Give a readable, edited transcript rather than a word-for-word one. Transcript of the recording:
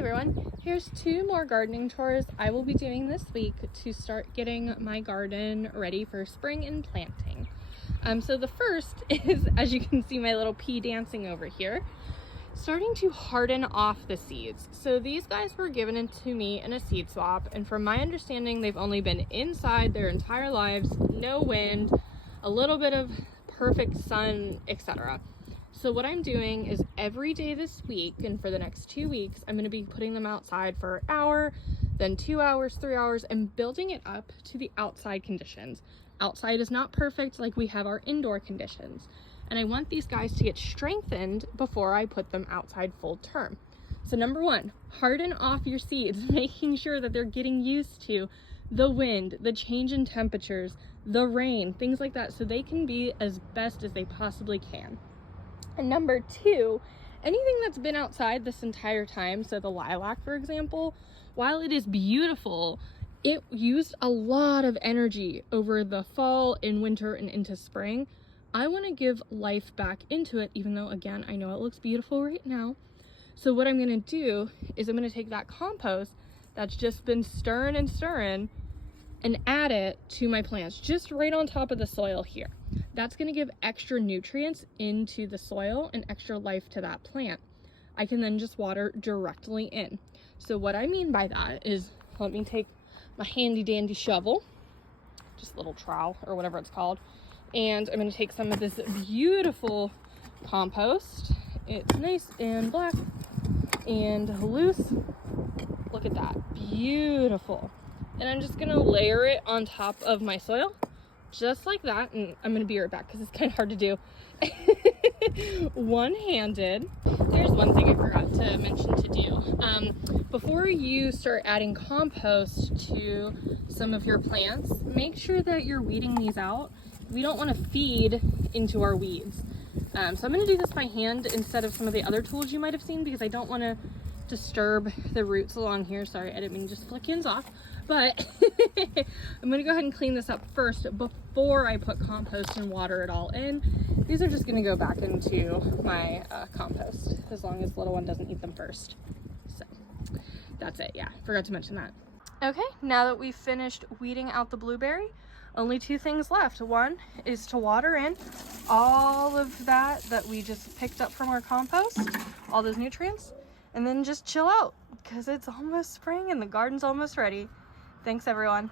everyone, here's 2 more gardening chores I will be doing this week to start getting my garden ready for spring and planting. So the first is, as you can see my little pea dancing over here, starting to harden off the seeds. So these guys were given to me in a seed swap, and from my understanding they've only been inside their entire lives, no wind, a little bit of perfect sun, etc. So what I'm doing is every day this week and for the next 2 weeks, I'm going to be putting them outside for an hour, then 2 hours, 3 hours, and building it up to the outside conditions. Outside is not perfect like we have our indoor conditions. And I want these guys to get strengthened before I put them outside full term. So number 1, harden off your seeds, making sure that they're getting used to the wind, the change in temperatures, the rain, things like that, so they can be as best as they possibly can. And number 2, anything that's been outside this entire time, so the lilac, for example, while it is beautiful, it used a lot of energy over the fall and winter and into spring. I want to give life back into it, even though, again, I know it looks beautiful right now. So what I'm going to do is I'm going to take that compost that's just been stirring and add it to my plants, just right on top of the soil here. That's going to give extra nutrients into the soil and extra life to that plant. I can then just water directly in. So what I mean by that is, let me take my handy dandy shovel, just a little trowel or whatever it's called, and I'm going to take some of this beautiful compost. It's nice and black and loose. Look at that, beautiful. And I'm just gonna layer it on top of my soil, just like that. And I'm gonna be right back because it's kind of hard to do one-handed. There's one thing I forgot to mention to do. Before you start adding compost to some of your plants, make sure that you're weeding these out. We don't want to feed into our weeds. So I'm gonna do this by hand instead of some of the other tools you might have seen, because I don't want to disturb the roots along here. Sorry, I didn't mean to just flick ends off, but I'm gonna go ahead and clean this up first before I put compost and water it all in. These are just gonna go back into my compost, as long as the little one doesn't eat them first. So that's it. Yeah, forgot to mention that. Okay, now that we've finished weeding out the blueberry, only 2 things left. One is to water in all of that we just picked up from our compost, all those nutrients, and then just chill out because it's almost spring and the garden's almost ready. Thanks, everyone.